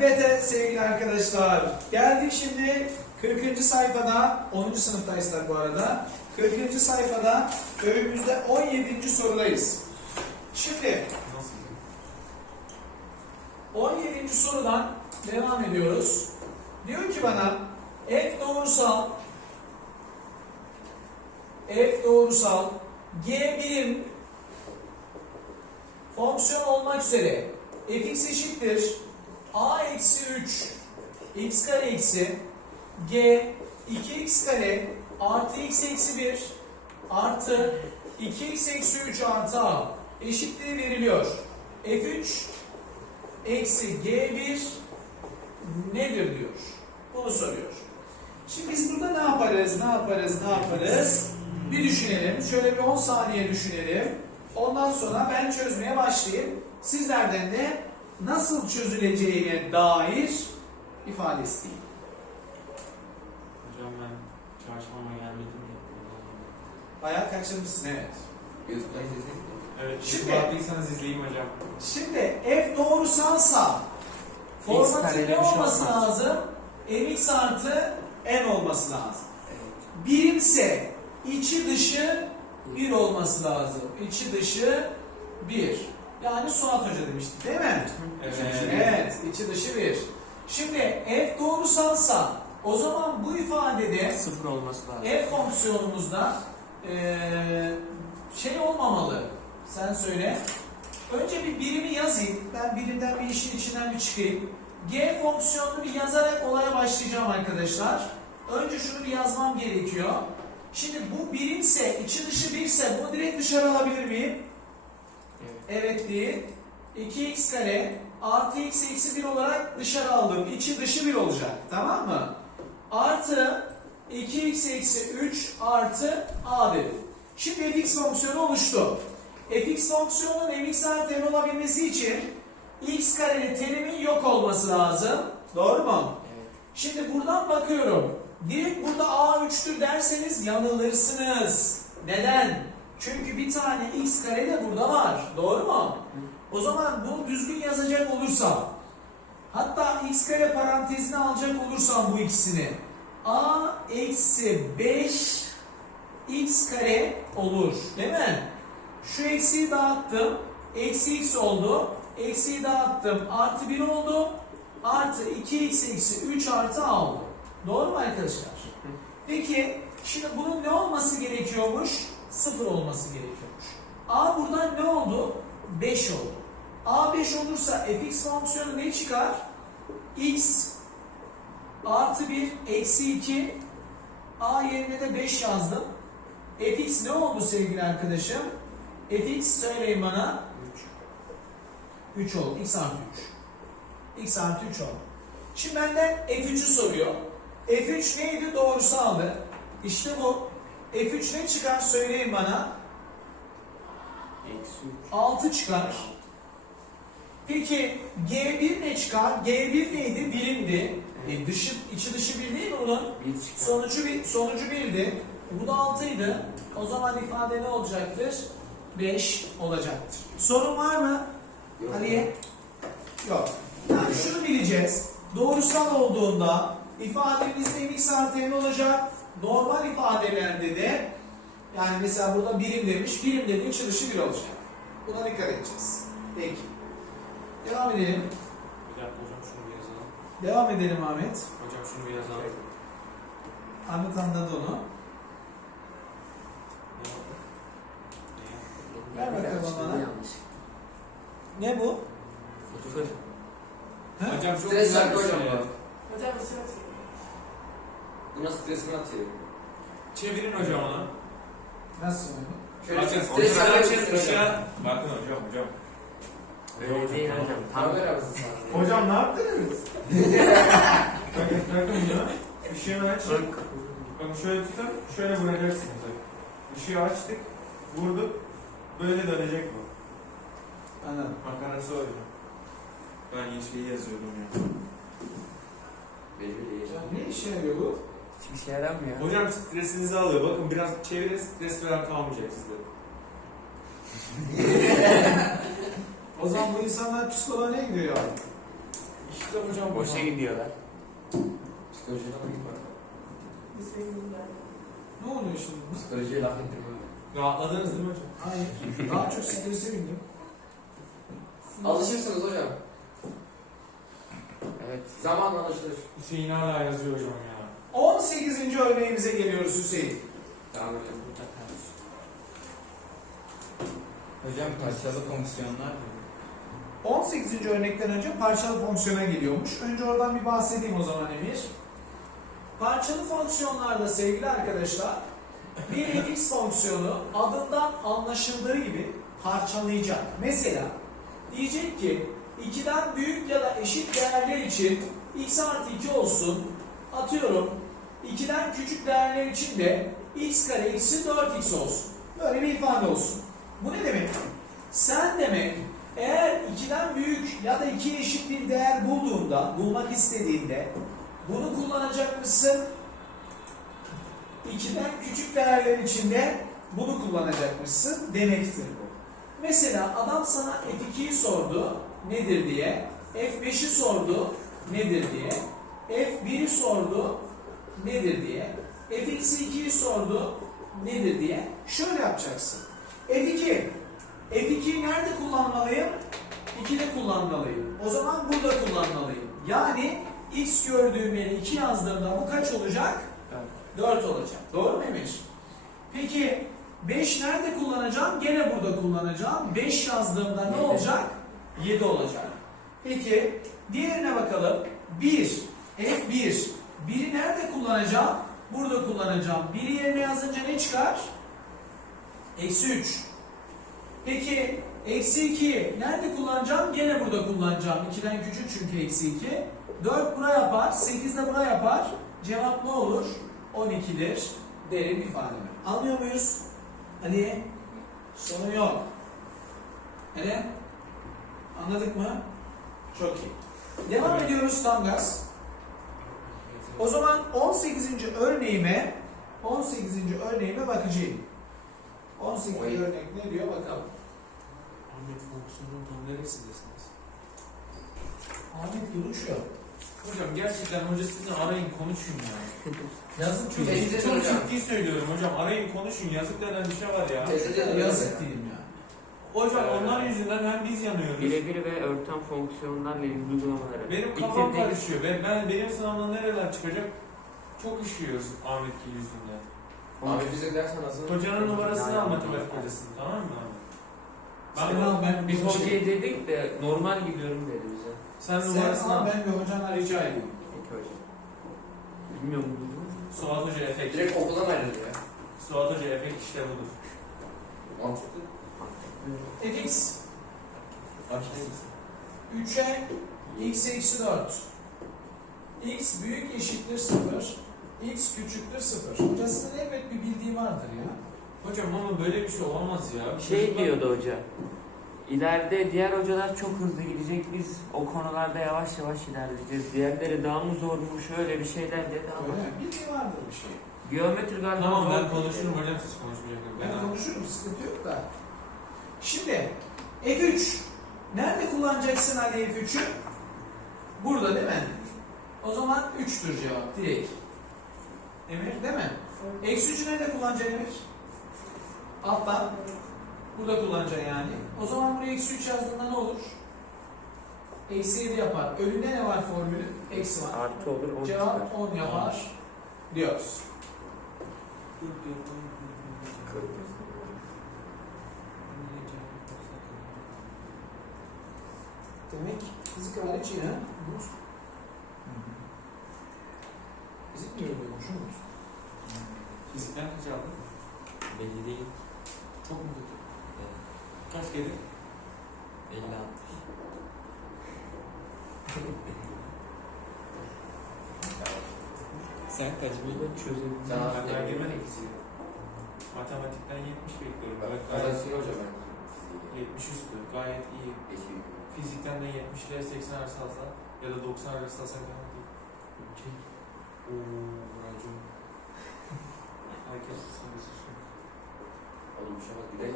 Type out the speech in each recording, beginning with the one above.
Evet sevgili arkadaşlar. Geldik şimdi 40. sayfada, 10. sınıftayız tabi bu arada. 40. sayfada öğümüzde 17. sorudayız. Şimdi 17. sorudan devam ediyoruz. Diyor ki bana f doğrusal f doğrusal g birim fonksiyon olmak üzere fx eşittir a eksi 3 x kare eksi g 2x kare artı x eksi 1 artı 2x eksi 3 artı a eşitliği veriliyor. f3 eksi g1 nedir diyor. Bunu soruyor. Şimdi biz burada ne yaparız, ne yaparız, ne yaparız? Bir düşünelim. Şöyle bir 10 saniye düşünelim. Ondan sonra ben çözmeye başlayayım. Sizlerden de nasıl çözüleceğine dair ifade isteyeyim. Hocam ben çarşamba gelmedim ya. Bayağı kaçırmışsın evet. YouTube'dan izledik mi? Evet, Şimdi- baktıysanız izleyeyim hocam. Şimdi f doğrusalsa formatı ne şey olması olmaz. lazım? mx artı n olması lazım. Evet. Birimse içi dışı bir olması lazım. İçi dışı bir. Yani Suat Hoca demiştik değil mi? Evet. Evet, içi dışı bir. Şimdi f doğrusalsa o zaman bu ifadede Sıfır olması lazım. f fonksiyonumuzda eee, şey olmamalı. Sen söyle. Önce bir birimi yazayım. Ben birimden bir işin içinden bir çıkayım. G fonksiyonunu bir yazarak olaya başlayacağım arkadaşlar. Önce şunu bir yazmam gerekiyor. Şimdi bu birimse, içi dışı birse bunu direkt dışarı alabilir miyim? Evet. Değil. 2x kare artı x eksi 1 olarak dışarı aldım. İçi dışı 1 olacak. Tamam mı? Artı 2x eksi 3 artı a dedim. Şimdi fx fonksiyonu oluştu. fx fonksiyonunun mx artı olabilmesi için x kareli terimin yok olması lazım. Doğru mu? Evet. Şimdi buradan bakıyorum. Direkt burada A3'tür derseniz yanılırsınız. Neden? Çünkü bir tane x kare de burada var. Doğru mu? O zaman bunu düzgün yazacak olursam hatta x kare parantezine alacak olursam bu ikisini a eksi 5 x kare olur. Değil mi? Şu eksiyi dağıttım. Eksi x oldu. Eksiyi dağıttım. Artı 1 oldu. Artı 2x eksi 3 artı a oldu. Doğru mu arkadaşlar? Peki şimdi bunun ne olması gerekiyormuş? 0 olması gerekiyormuş. A buradan ne oldu? 5 oldu. A 5 olursa fx fonksiyonu ne çıkar? x artı 1 eksi 2 A yerine de 5 yazdım. fx ne oldu sevgili arkadaşım? fx söyleyin bana. 3 oldu. x artı 3. x artı 3 oldu. Şimdi benden f3'ü soruyor. f3 neydi? Doğrusaldı. İşte bu. F3 ne çıkar söyleyin bana. Eksi üç. 6 çıkar. Peki G1 ne çıkar? G1 neydi? Birimdi. E dışı, içi dışı bir değil mi bunun? Bir çıkar. Sonucu bir sonucu birdi. Bu da 6'ydı. O zaman ifade ne olacaktır? 5 olacaktır. Sorun var mı? Yok. Aliye? Yok. Yani şunu bileceğiz. Doğrusal olduğunda ifademizde x artı n olacak. Normal ifadelerde de yani mesela burada birim demiş. Birim dediğin içi dışı bir olacak. Buna dikkat edeceğiz. Peki. Devam edelim. Bir dakika hocam şunu bir yazalım. Devam edelim Ahmet. Hocam şunu bir yazalım. Ahmet anladı onu. Ver bakalım bana. Yanlış. Ne bu? Ha? Hocam çok Stres güzel bir hocam şey. Hocam bir şey atayım. Buna stresini atıyor. Çevirin hocam onu. Nasıl yani? Şöyle Bakın stres hocam. Bakın hocam hocam. Öyle değil hocam. Tam ne yaptınız? bakın bakın bunu. Işığını açın. Bakın şöyle tutun. Şöyle vuracaksınız. Işığı açtık. Vurduk. Böyle dönecek bu. Anladım. Makarası o hocam. Ben yeşili yazıyordum ya. Değil. Ya ne işe yarıyor bu? Hiçbir şey yaramıyor. Hocam stresinizi alıyor. Bakın biraz çevirin stres falan kalmayacak sizde. O zaman bu insanlar psikoloğa ne gidiyor ya? İşte hocam bu. Boşa gidiyorlar. Psikolojiye laf etme. Ne oluyor şimdi? Psikolojiye laf etme. Rahatladınız değil mi hocam? Hayır. Daha çok strese bindim. Alışırsınız hocam. Evet. Zamanla alışılır. Hüseyin hala yazıyor hocam ya. 18. örneğimize geliyoruz Hüseyin. Tamam hocam. Hocam parçalı fonksiyonlar mı? 18. örnekten önce parçalı fonksiyona geliyormuş. Önce oradan bir bahsedeyim o zaman Emir. Parçalı fonksiyonlarda sevgili arkadaşlar bir fx fonksiyonu adından anlaşıldığı gibi parçalayacak. Mesela diyecek ki 2'den büyük ya da eşit değerler için x artı 2 olsun. Atıyorum 2'den küçük değerler için de x kare eksi 4x olsun. Böyle bir ifade olsun. Bu ne demek? Sen demek eğer 2'den büyük ya da 2 eşit bir değer bulduğunda, bulmak istediğinde bunu kullanacak mısın? 2'den küçük değerler içinde bunu kullanacakmışsın demektir bu. Mesela adam sana F2'yi sordu nedir diye, F5'i sordu nedir diye, F1'i sordu nedir diye, F2'yi sordu nedir diye şöyle yapacaksın. F2 F2'yi nerede kullanmalıyım? 2'de kullanmalıyım. O zaman burada kullanmalıyım. Yani x gördüğüm yere 2 yazdığımda bu kaç olacak? 4 olacak. Doğru mu Emir? Peki 5 nerede kullanacağım? Gene burada kullanacağım. 5 yazdığımda ne olacak? 7 olacak. Peki diğerine bakalım. 1. F1. 1'i nerede kullanacağım? Burada kullanacağım. 1'i yerine yazınca ne çıkar? Eksi 3. Peki eksi 2 nerede kullanacağım? Gene burada kullanacağım. 2'den küçük çünkü eksi 2. 4 bura yapar. 8 de bura yapar. Cevap ne olur? 12'dir. Derin ifademi. Anlıyor muyuz? Hani sorun yok. Hele anladık mı? Çok iyi. Devam ediyoruz tam gaz. O zaman 18. örneğime 18. örneğime bakacağım. 18. Oy. örnek ne diyor bakalım. Ahmet fonksiyonun tam neresindesiniz? Ahmet duruşuyor. Hocam gerçekten hoca sizin arayın konuşun ya. Yazık. Teyze Çok ciddi söylüyorum hocam arayın konuşun yazık denen bir şey var ya. Yazık diyeyim ya. Hocam onlar yüzünden hem biz yanıyoruz. Birebir ve örten fonksiyonlarla ilgili uygulamaları. Benim kafam Bitirdik. karışıyor. Ben, ben benim sınavımda nereler çıkacak? Çok işiyoruz Ahmet'in yüzünden. Abi bize ders anasını. Hocanın numarasını al matematik hocasının tamam mı abi? Sen Ben, al ben Biz bir hoca- hocaya dedik de normal gidiyorum dedi bize. sen Sen numarasını al al. ben bir hocana rica edeyim. Peki hocam. Bilmiyorum duydun mu? Suat Hoca efekt. Direkt okuldan ayrıldı ya. Suat Hoca efekt işte budur. Mantıklı. Fx Başlayın. 3'e x eksi 4. x büyük eşittir 0. x küçüktür 0. Hocasının elbet bir bildiği vardır ya. Hocam ama böyle bir şey olamaz ya. Şey Çocuklar- diyordu hoca. İleride diğer hocalar çok hızlı gidecek. Biz o konularda yavaş yavaş ilerleyeceğiz. Diğerleri daha mı zormuş öyle bir şeyler dedi ama. Öyle? Bildiği vardır bir şey. Geometri galiba Tamam zor ben dedi. konuşurum hocam siz konuşmayacaksınız. Ben konuşurum sıkıntı yok da. Şimdi F3 nerede kullanacaksın Ali F3'ü? Burada değil mi? O zaman 3'tür cevap direkt. Emir değil mi? Eksi 3'ü nerede kullanacaksın Emir? Alttan. Burada kullanacaksın yani. O zaman buraya eksi 3 yazdığında ne olur? Eksi 7 yapar. Önünde ne var formülü? Eksi var. Artı olur 10 çıkar. Cevap 10 yapar diyoruz. Demek fizik hariç yine bu fizik mi öğreniyormuş Umut? Fizikten kaç aldın? Belli değil. Çok mu kötü? Kaç kedi? 50 60. Sen kaç bildin? Çözelim. Sen Ben girmen ikisi. Matematikten 70 bekliyorum. Ben Evet, gayet Kazasın hocam ben. 70 üstü. Gayet iyi. Eski. Fizikten de 70 ile 80 arası alsa ya da 90 arası alsa gayet iyi. Ooo racon. Herkes susun susun. Oğlum bir şey bak gidelim.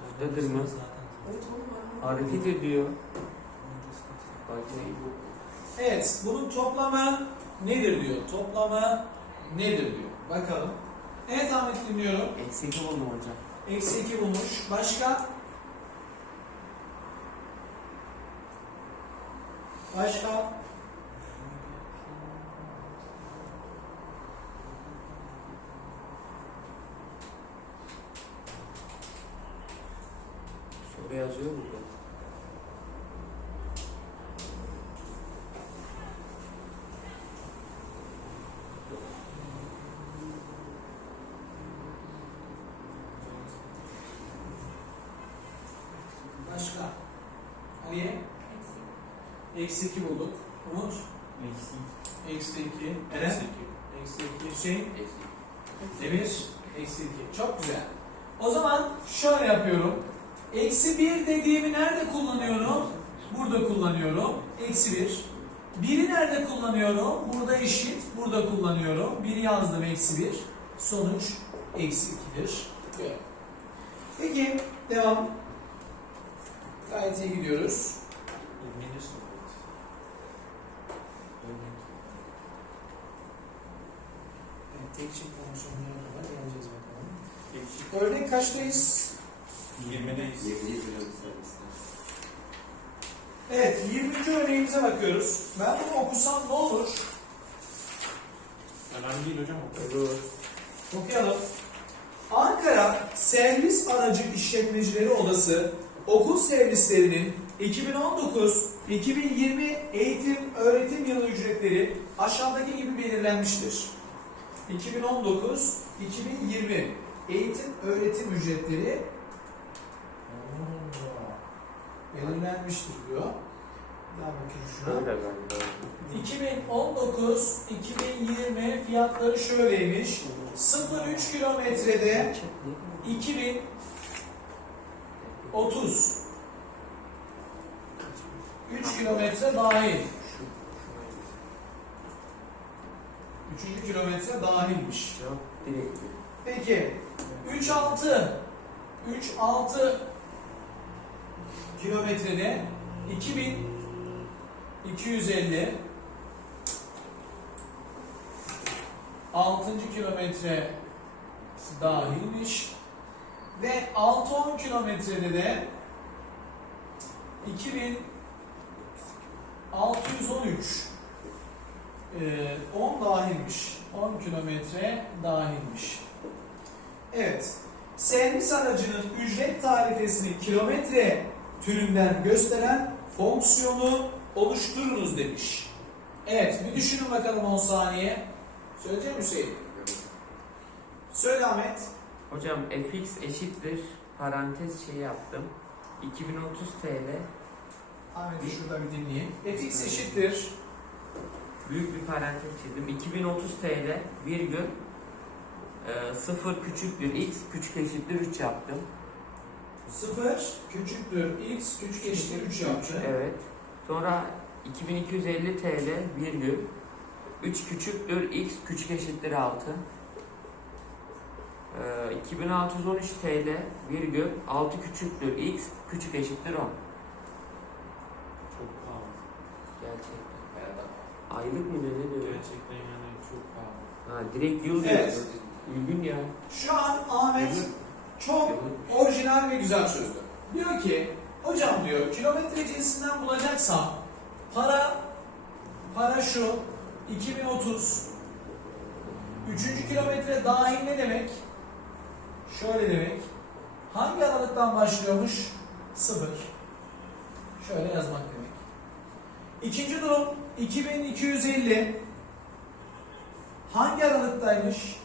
Haftadır mı? Hareket ediyor. Evet, bunun toplamı nedir diyor. Toplamı nedir diyor. Bakalım. Evet Ahmet dinliyorum. Eksi iki buldum hocam. Eksi 2 bulmuş. Başka? Başka? Soru yazıyor mu? Başka? Aliye? Eksi 2 bulduk. Umut? Eksi. Eksi 2. Eren? Eksi 2. Hüseyin? Demir? Eksi 2. Çok güzel. O zaman şöyle yapıyorum. Eksi 1 dediğimi nerede kullanıyorum? Burada kullanıyorum. Eksi 1. 1'i nerede kullanıyorum? Burada eşit. Burada kullanıyorum. 1 yazdım eksi 1. Sonuç eksi 2'dir. Böyle. Peki devam. Gayet iyi gidiyoruz. Yirminci soru. Örnek. Çift fonksiyonlara kadar geleceğiz bakalım. Örnek kaçtayız? 20'deyiz. Yediği bir servisler. Evet, 20. örneğimize bakıyoruz. Ben bunu okusam ne olur? Önemli değil hocam. Olur. Okuyalım. Ankara Servis Aracı İşletmecileri Odası okul servislerinin 2019-2020 eğitim öğretim yılı ücretleri aşağıdaki gibi belirlenmiştir. 2019-2020 eğitim öğretim ücretleri belirlenmiştir diyor. Daha bakayım şuna. Öyle galiba. 2019-2020 fiyatları şöyleymiş. 0-3 kilometrede 2030 3 kilometre dahil. 3. kilometre dahilmiş. Cevap direkt. Peki 3-6 3-6 kilometrede 2250 6. kilometre dahilmiş ve 6-10 kilometrede de 2613 ee, 10 dahilmiş. 10 kilometre dahilmiş. Evet. Servis aracının ücret tarifesini kilometre türünden gösteren fonksiyonu oluşturunuz demiş. Evet, bir düşünün bakalım 10 saniye. Söyleyecek misin Hüseyin? Söyle Ahmet. Hocam fx eşittir parantez şey yaptım. 2030 TL Ahmet'i şurada bir dinleyin. fx eşittir. Büyük bir parantez çizdim. 2030 TL virgül e, 0 küçüktür x küçük eşittir 3 yaptım. 0 küçüktür x küçük eşittir 3 yaptı. Evet. Sonra 2250 TL virgül 3 küçüktür x küçük eşittir 6. Ee, 2613 TL virgül 6 küçüktür x küçük eşittir 10. Çok pahalı. Gerçekten. Merhaba. Aylık mı ne ne diyor? Gerçekten yani çok pahalı. Ha direkt yıl Evet. Uygun ya. Şu an Ahmet çok orijinal ve güzel çözdü. Diyor ki, hocam diyor kilometre cinsinden bulacaksam para para şu 2030 Üçüncü kilometre dahil ne demek? Şöyle demek. Hangi aralıktan başlıyormuş? Sıfır. Şöyle yazmak demek. İkinci durum 2250 hangi aralıktaymış?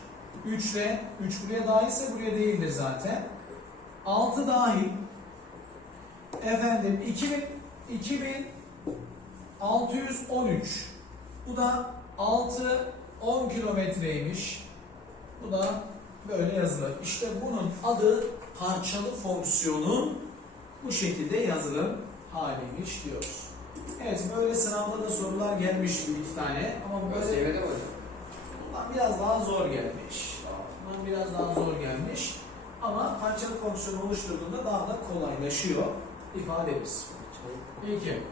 3 ile 3 buraya dahilse buraya değildir zaten. 6 dahil. Efendim 2000 2613. Bu da 6 10 kilometreymiş. Bu da böyle yazılır. İşte bunun adı parçalı fonksiyonun bu şekilde yazılım haliymiş diyoruz. Evet böyle sınavda da sorular gelmiş bir iki tane ama bu böyle ÖSYM'de mi? Bundan biraz daha zor gelmiş. Bundan biraz daha zor gelmiş. Ama parçalı fonksiyonu oluşturduğunda daha da kolaylaşıyor ifademiz. Peki.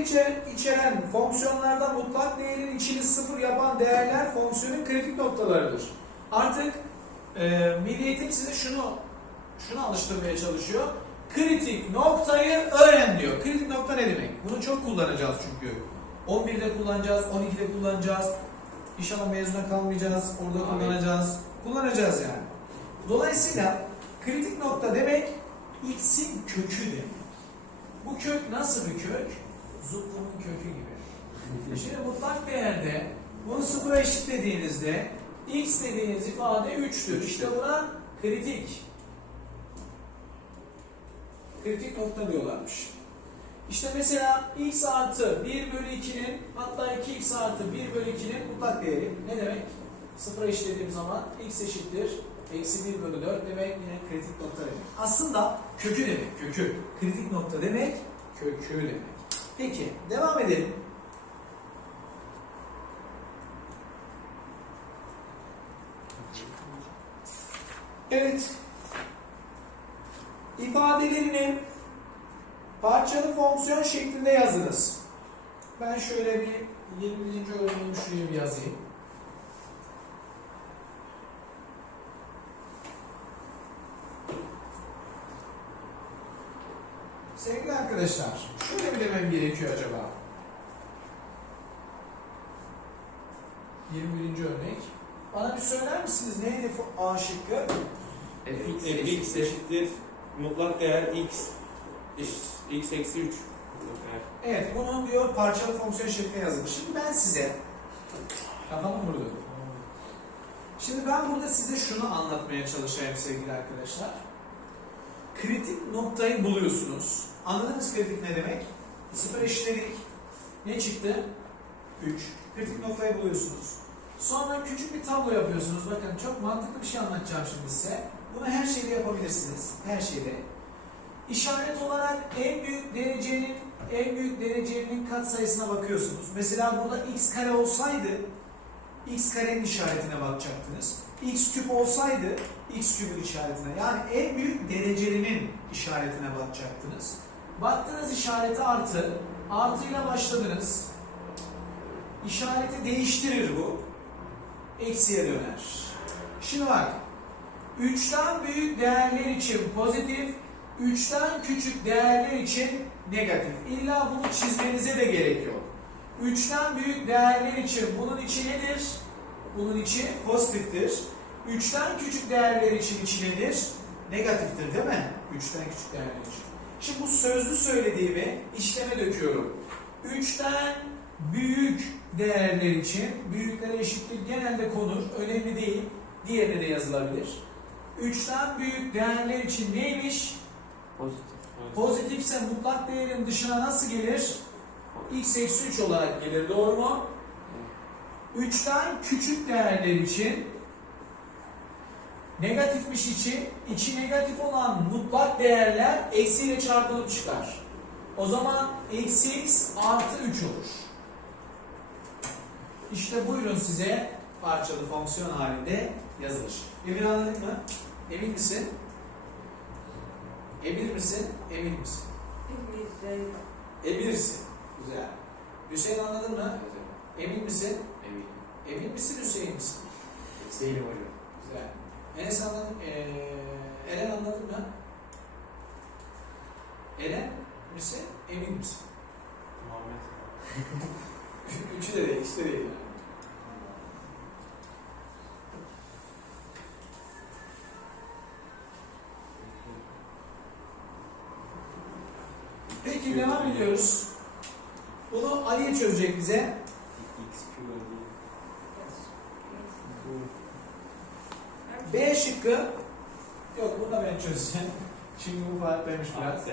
Mutlak değer içe- içeren fonksiyonlarda mutlak değerin içini sıfır yapan değerler fonksiyonun kritik noktalarıdır. Artık e, Milli Eğitim size şunu şunu alıştırmaya çalışıyor. Kritik noktayı öğren diyor. Kritik nokta ne demek? Bunu çok kullanacağız çünkü. 11'de kullanacağız, 12'de kullanacağız. İnşallah mezuna kalmayacağız, orada Amin. kullanacağız. Kullanacağız yani. Dolayısıyla kritik nokta demek x'in kökü demek. Bu kök nasıl bir kök? Zukkumun kökü gibi. Şimdi mutlak değerde bunu sıfıra eşitlediğinizde x dediğiniz ifade 3'tür. İşte buna kritik. Kritik nokta diyorlarmış. İşte mesela x artı 1 bölü 2'nin hatta 2x artı 1 bölü 2'nin mutlak değeri ne demek? Sıfıra eşitlediğim zaman x eşittir. Eksi 1 bölü 4 demek yine kritik nokta demek. Aslında kökü demek, kökü. Kritik nokta demek, kökü demek. Peki, devam edelim. Evet. İfadelerini parçalı fonksiyon şeklinde yazınız. Ben şöyle bir 20. örneğimi şuraya bir yazayım. Sevgili arkadaşlar, şöyle mi demem gerekiyor acaba? 21. örnek. Bana bir söyler misiniz neydi bu A şıkkı? fx fx eşittir mutlak değer x eş- x eksi 3 Evet, bunun diyor parçalı fonksiyon şeklinde yazılmış. Şimdi ben size kafamı vurdu. Şimdi ben burada size şunu anlatmaya çalışayım sevgili arkadaşlar. Kritik noktayı buluyorsunuz. Anladınız kritik ne demek? Sıfır eşitledik. Ne çıktı? 3. Kritik noktayı buluyorsunuz. Sonra küçük bir tablo yapıyorsunuz. Bakın çok mantıklı bir şey anlatacağım şimdi size. Bunu her şeyde yapabilirsiniz. Her şeyde. İşaret olarak en büyük derecenin en büyük derecenin katsayısına bakıyorsunuz. Mesela burada x kare olsaydı x karenin işaretine bakacaktınız. X küp olsaydı x küpün işaretine yani en büyük derecelinin işaretine bakacaktınız. Baktınız işareti artı. Artıyla başladınız. İşareti değiştirir bu. Eksiye döner. Şimdi bak. 3'ten büyük değerler için pozitif, 3'ten küçük değerler için negatif. İlla bunu çizmenize de gerek yok. 3'ten büyük değerler için bunun içi nedir? Bunun içi pozitiftir. 3'ten küçük değerler için içi nedir? Negatiftir değil mi? 3'ten küçük değerler için. Şimdi bu sözlü söylediğimi işleme döküyorum. 3'ten büyük değerler için büyüklere eşitlik genelde konur. Önemli değil. Diğerine de yazılabilir. 3'ten büyük değerler için neymiş? Pozitif. Pozitifse mutlak değerin dışına nasıl gelir? x eksi 3 olarak gelir. Doğru mu? 3'ten küçük değerler için negatifmiş içi, içi negatif olan mutlak değerler eksiyle çarpılıp çıkar. O zaman eksi x artı 3 olur. İşte buyurun size parçalı fonksiyon halinde yazılır. Emir anladın mı? Emin misin? Emin misin? Emin misin? Eminsin. Güzel. Hüseyin anladın mı? Emin misin? Emin misin Hüseyin misin? Değilim hocam. Güzel. Enes anladın ee, Eren anladın mı? Eren misin? Emin misin? Muhammed. Üçü de değil, işte değil yani. Peki devam ediyoruz. Bunu Ali'ye çözecek bize. x kübü B şıkkı. Yok bunu da ben çözeceğim. Farklıymış biraz.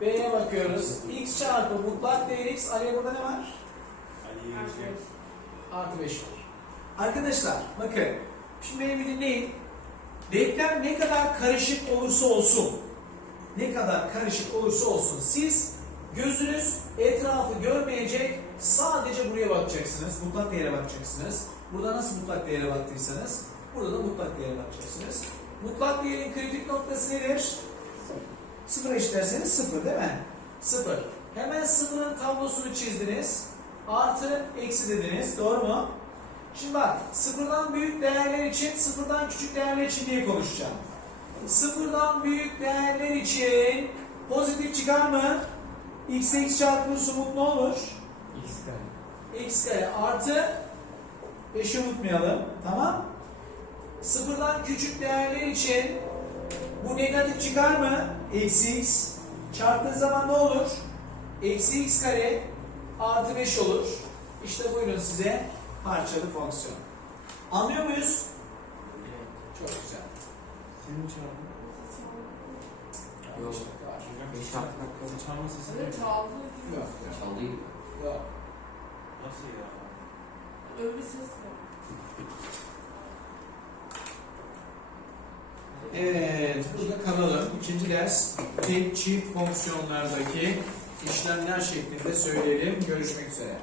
B'ye bakıyoruz. X çarpı mutlak değer X. Ali'ye burada ne var? Artı 5 var. Arkadaşlar bakın. Şimdi beni bir dinleyin. Denklem ne kadar karışık olursa olsun. Ne kadar karışık olursa olsun. Siz gözünüz etrafı görmeyecek. Sadece buraya bakacaksınız. Mutlak değere bakacaksınız. Burada nasıl mutlak değere baktıysanız Burada da mutlak değere bakacaksınız. Mutlak değerin kritik noktası nedir? Sıfır eşitlerseniz sıfır değil mi? Sıfır. Hemen sıfırın tablosunu çizdiniz. Artı, eksi dediniz. Doğru mu? Şimdi bak, sıfırdan büyük değerler için, sıfırdan küçük değerler için diye konuşacağım. Sıfırdan büyük değerler için pozitif çıkar mı? x x çarpı somut ne olur? X kare. x kare artı 5'i unutmayalım. Tamam? Sıfırdan küçük değerler için bu negatif çıkar mı? Eksi x. Çarptığın zaman ne olur? Eksi x kare artı 5 olur. İşte buyurun size parçalı fonksiyon. Anlıyor muyuz? Çok güzel. Senin çağırdın. Yok. Beş altı dakika. Çağırma sesi Evet ne? çaldı. Yok. Çaldı. Yok. Nasıl ya? Öyle ses var. Evet, burada kanalım. İkinci ders tek çift fonksiyonlardaki işlemler şeklinde söyleyelim. Görüşmek üzere.